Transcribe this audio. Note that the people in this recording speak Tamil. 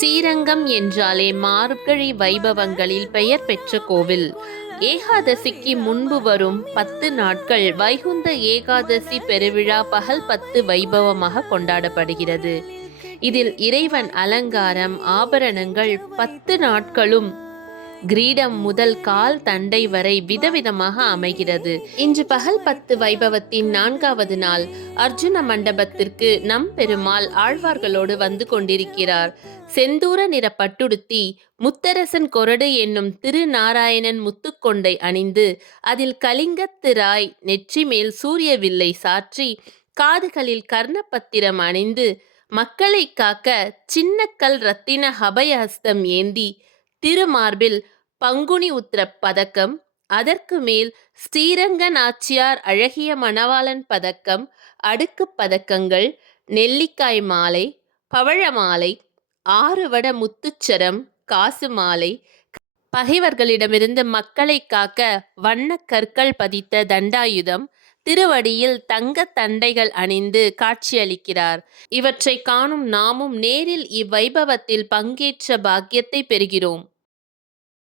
ஸ்ரீரங்கம் என்றாலே மார்கழி வைபவங்களில் பெயர் பெற்ற கோவில். ஏகாதசிக்கு முன்பு வரும் 10 நாட்கள் வைகுந்த ஏகாதசி பெருவிழா பகல் 10 வைபவமாக கொண்டாடப்படுகிறது. இதில் இறைவன் அலங்காரம், ஆபரணங்கள் 10 நாட்களும் கிரீடம் முதல் கால் தண்டை வரை விதவிதமாக அமைகிறது. இன்று பகல் 10 வைபவத்தின் 4வது நாள் அர்ஜுன மண்டபத்திற்கு நம் பெருமாள் ஆழ்வார்களோடு வந்து கொண்டிருக்கிறார். செந்தூர நிற பட்டுடுத்தி முத்தரசன் கொரடு என்னும் திருநாராயணன் முத்துக்கொண்டை அணிந்து அதில் கலிங்கத்து ராய் நெற்றி மேல் சூரிய வில்லை சாற்றி காதுகளில் கர்ணபத்திரம் அணிந்து மக்களை காக்க சின்னக்கல் ரத்தின அபயஹஸ்தம் ஏந்தி திருமார்பில் பங்குனி உத்திர பதக்கம், அதற்கு மேல் ஸ்ரீரங்க நாச்சியார் அழகிய மணவாளன் பதக்கம், அடுக்கு பதக்கங்கள், நெல்லிக்காய் மாலை, பவழ மாலை, 6 வட முத்துச்சரம், காசு மாலை, பகைவர்களிடமிருந்து மக்களை காக்க வண்ண கற்கள் பதித்த தண்டாயுதம், திருவடியில் தங்க தண்டைகள் அணிந்து காட்சியளிக்கிறார். இவற்றை காணும் நாமும் நேரில் இவ்வைபவத்தில் பங்கேற்ற பாக்கியத்தை பெறுகிறோம்.